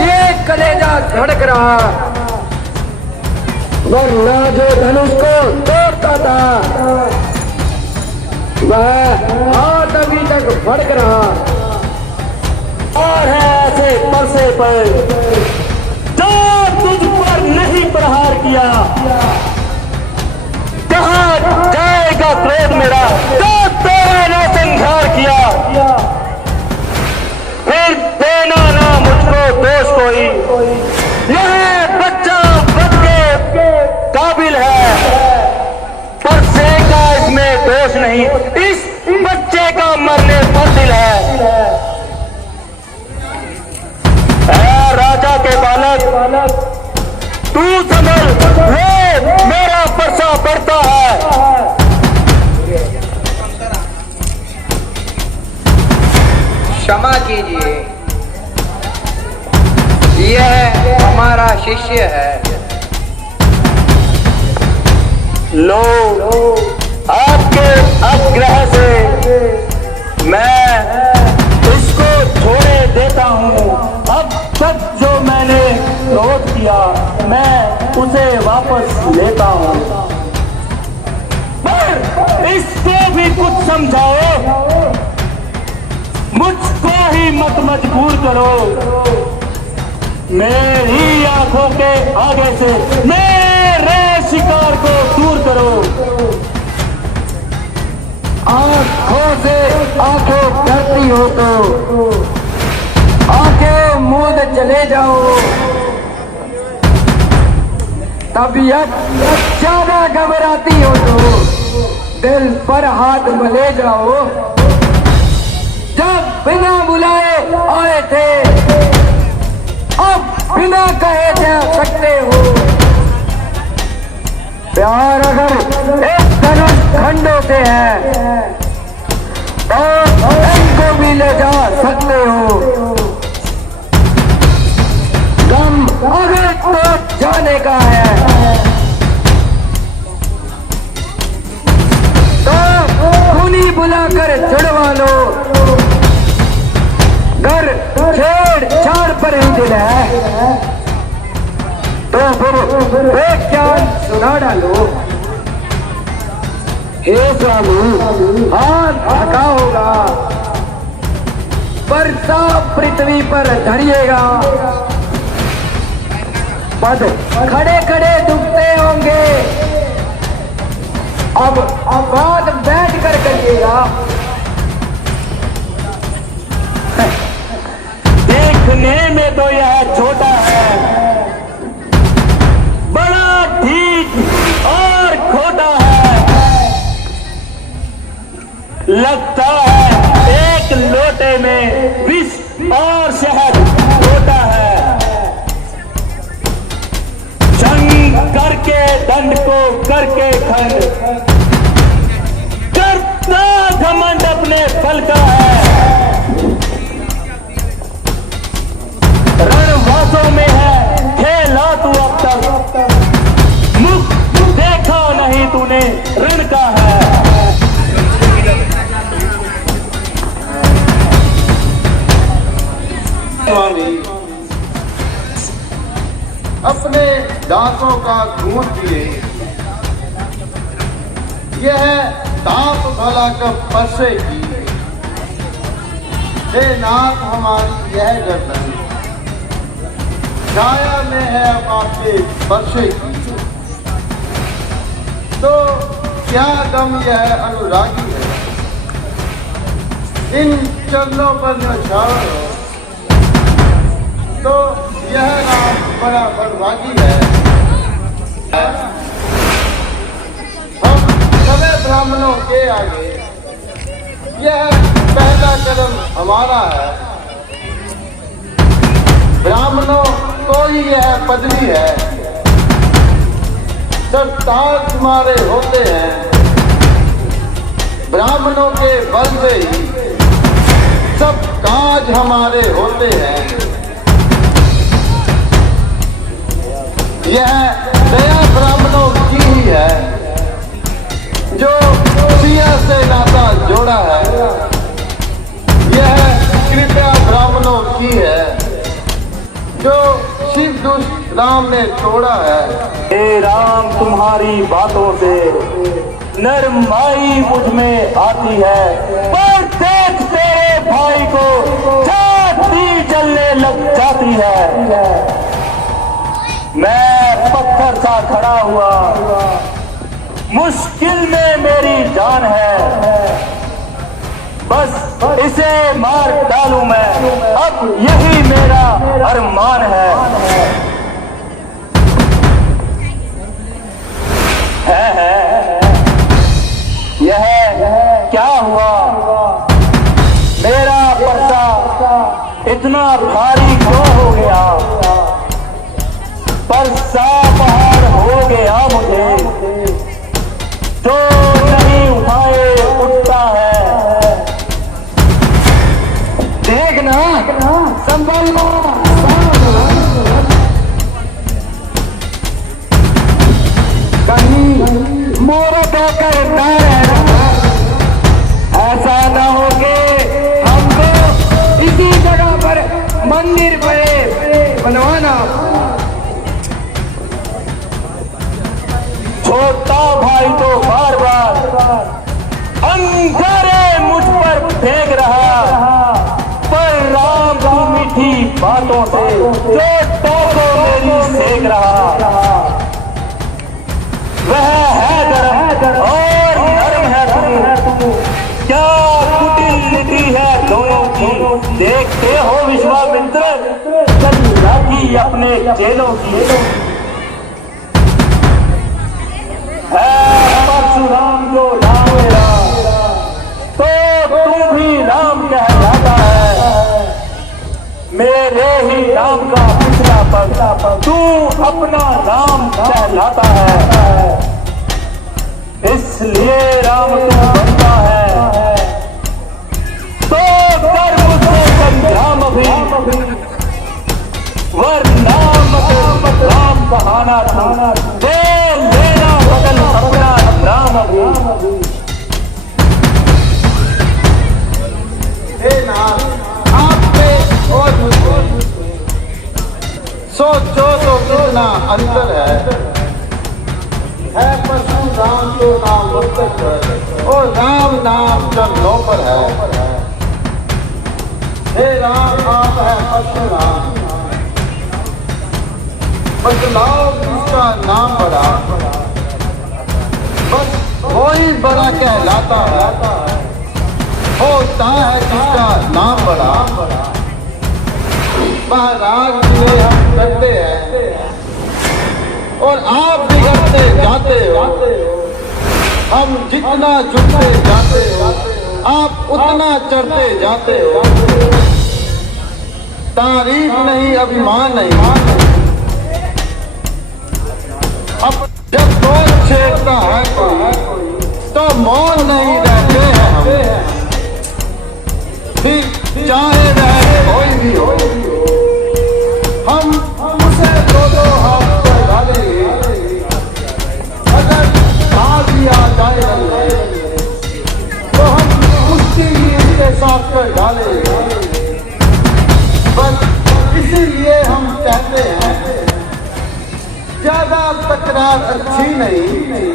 ये कलेजा धड़क रहा, वरना जो धनुष को तोड़ता था वह हाथ अभी तक फड़क रहा। और है ऐसे परसे पर जो तुझ पर नहीं प्रहार किया, कहाँ जाएगा क्रोध मेरा तो तेरा ने संहार किया। फिर देना ना मुझको दोष कोई, यह बच्चा बच के काबिल है, पर से का इसमें दोष नहीं, इस बच्चे का मरने पर दिल है। राजा के बालक तू समझ, वो मेरा परसा पड़ता है। क्षमा कीजिए, यह हमारा शिष्य है। लो आपके आग्रह से मैं इसको छोड़े देता हूँ। अब तक जो मैंने क्रोध किया मैं उसे वापस लेता हूँ, पर इसको भी कुछ समझाओ, मुझको ही मत मजबूर करो। मेरी आंखों के आगे से मेरे शिकार को दूर करो। आंखों से आंखों करती हो तो आंखें मूंद चले जाओ। तबीयत ज्यादा घबराती हो तो दिल पर हाथ मले जाओ। जब बिना बुलाए आए थे, अब बिना कहे जा सकते हो। प्यार अगर एक धनुष खंडों से है तो इनको भी ले जा सकते हो। गम अगर तो जाने का है तो खूनी बुलाकर जुड़वा लो। घर छेड़ छाड़ पर ही दिल है तो फिर एक जान सुना डालो। हे स्वामी, हाथ थका होगा पर वहीं पर धड़िएगा। पद खड़े खड़े दुखते होंगे, अब बात बैठ कर करिएगा। देखने में तो यह छोटा है, बड़ा ठीक और खोटा है। लगता है एक लोटे में विष और शहद होता है। जंग करके दंड को करके खंड, करता घमंड अपने बल का है। रणवासों में है खेला तू अब तक, मुख देखा नहीं तूने रण का है। स्वामी अपने दांतों का घूंट दिए, यह ताप भला कब बरसेगी। हे नाथ हमारी यह गर्दन छाया में है अब आपके बरसे की, तो क्या गम यह अनुरागी है। इन चरणों पर न्यौछावर हो तो यह नाम बड़ा बड़भागी है। हम सभी ब्राह्मणों के आगे यह पहला कदम हमारा है। ब्राह्मणों को ही यह पदवी है, सरताज तुम्हारे होते हैं। ब्राह्मणों के बल से ही सब काज हमारे होते हैं। यह दया ब्राह्मणों की ही है, जो सिया से नाता जोड़ा है। यह कृपया ब्राह्मणों की है, जो शिव दुष्ट राम ने तोड़ा है। हे राम तुम्हारी बातों से नरमाई मुझ में आती है, पर देख तेरे भाई को छाती जलने लग जाती है। मैं पत्थर सा खड़ा हुआ, मुश्किल में मेरी जान है, बस इसे मार डालूं मैं, अब यही मेरा अरमान है। यह क्या हुआ, मेरा पर्चा इतना भारी क्यों हो गया। परसा पहाड़ हो गया मुझे, जो नहीं उठाए उठता है। देखना संभलना कहीं मोरत होकर न रहना, ऐसा न हो के हमको इसी जगह पर मंदिर बड़े बनवाना। छोटा भाई तो बार बार अंगारे मुझ पर फेंक रहा, पर राम की मीठी बातों से जो टोको मेरी सेक रहा। वह है गरम और नरम है तू, क्या कुटिलती है दोनों की। देखते हो विश्वामित्र की अपने चेलों की, है परशुराम जो राम मेरा, तो तू भी राम कहलाता है। मेरे ही नाम का पिछला पग तू अपना राम कहलाता है, इसलिए राम तू बनता है। तो कर मुझसे संग्राम भी, वरना राम कहाना था, दे लेना बदल अपना राम भी। हे नाथ आप पे और मुझे सोचो तो कितना अंतर है परशुराम तो नाम मस्तक पर और राम नाम चरणों पर है। हे राम आप है परशुराम, बतलाओ किसका नाम बड़ा, बस वही बड़ा कहलाता है, होता है जिसका नाम बड़ा। महाराज में हम करते हैं और आप बिगड़ते जाते हो, हम जितना झुकते जाते हो आप उतना चढ़ते जाते हो। तारीफ नहीं अभिमान नहीं, अब जब बोल छेड़ता है कोई तो मौन नहीं रहते हैं हम, फिर चाहे रहे कोई भी हो, हम उसे दो हाथ पर डालेंगे। अगर खा दिया जाए तो हम उसकी ही उसके साथ पर डालेंगे। बस इसीलिए हम कहते हैं ज्यादा तकरार अच्छी नहीं,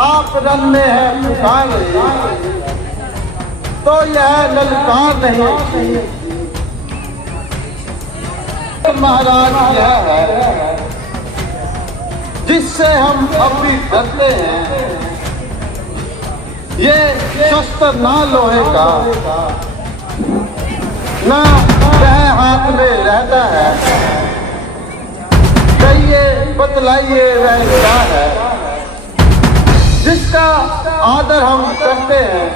आप रन में है पुकार तो यह ललकार नहीं। महाराज यह है जिससे हम अभी डरते हैं, ये शस्त्र ना लोहे का ना वह हाथ में रहता है, कहिए बतलाइए वह क्या है जिसका आदर हम करते हैं।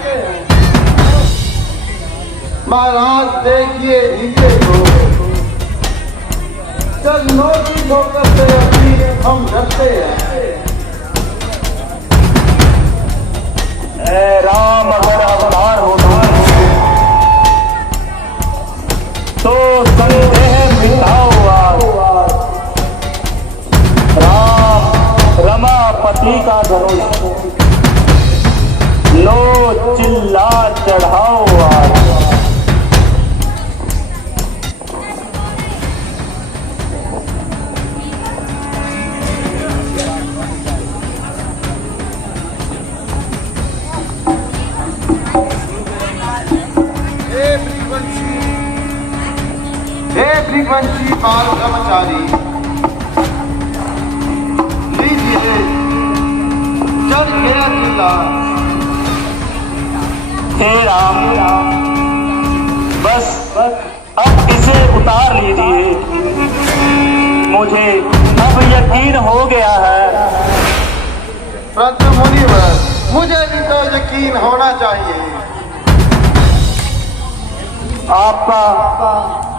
महाराज देखिए नीचे को, चरणों की ठोकर से अभी हम डरते हैं। ए राम अगर अवतार होता तो संदेह मिटाओ आज। राम रमापति का धनुष लो चिल्ला चढ़ाओ आज। हे भृगवंशी बाल ब्रह्मचारी, लीजिए चढ़ गया चिल्ला। हे राम बस अब इसे उतार लीजिए, मुझे अब यकीन हो गया है। परंतु मुनिवर मुझे भी तो यकीन होना चाहिए। आपका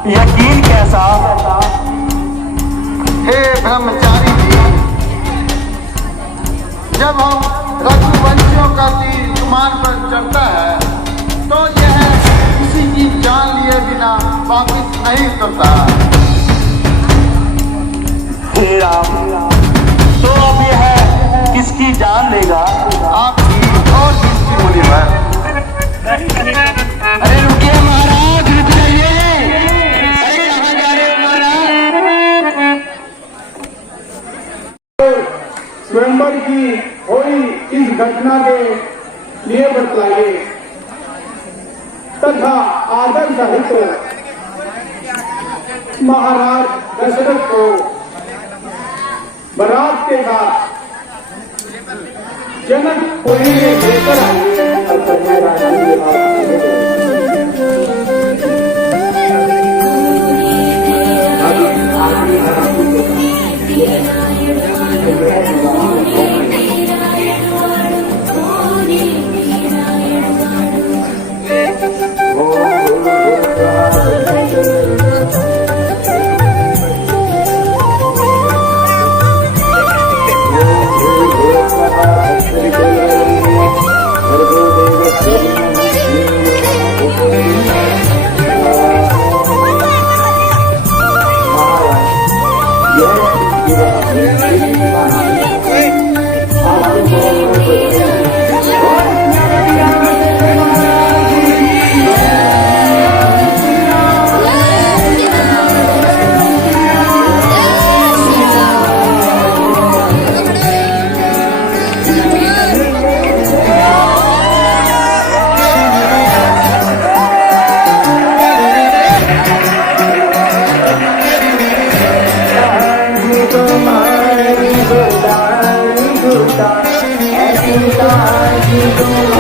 यकीन कैसा? हे ब्रह्मचारी जी, जब हम रघुवंशियों का तीर कमान पर चढ़ता है तो यह किसी की जान लिए बिना वापस नहीं करता। हे राम तो अब यह किसकी जान लेगा? आपकी और किसकी मुनिवर? अरे रुकिए महाराज, रुक जाइए। अरे कहाँ जा रहे हो महाराज? स्वयंवर की हुई इस घटना के लिए बतलाइए तथा आदर सहित महाराज दशरथ को बारात के बाद जनकपुरी में लेकर आइए। चाहिए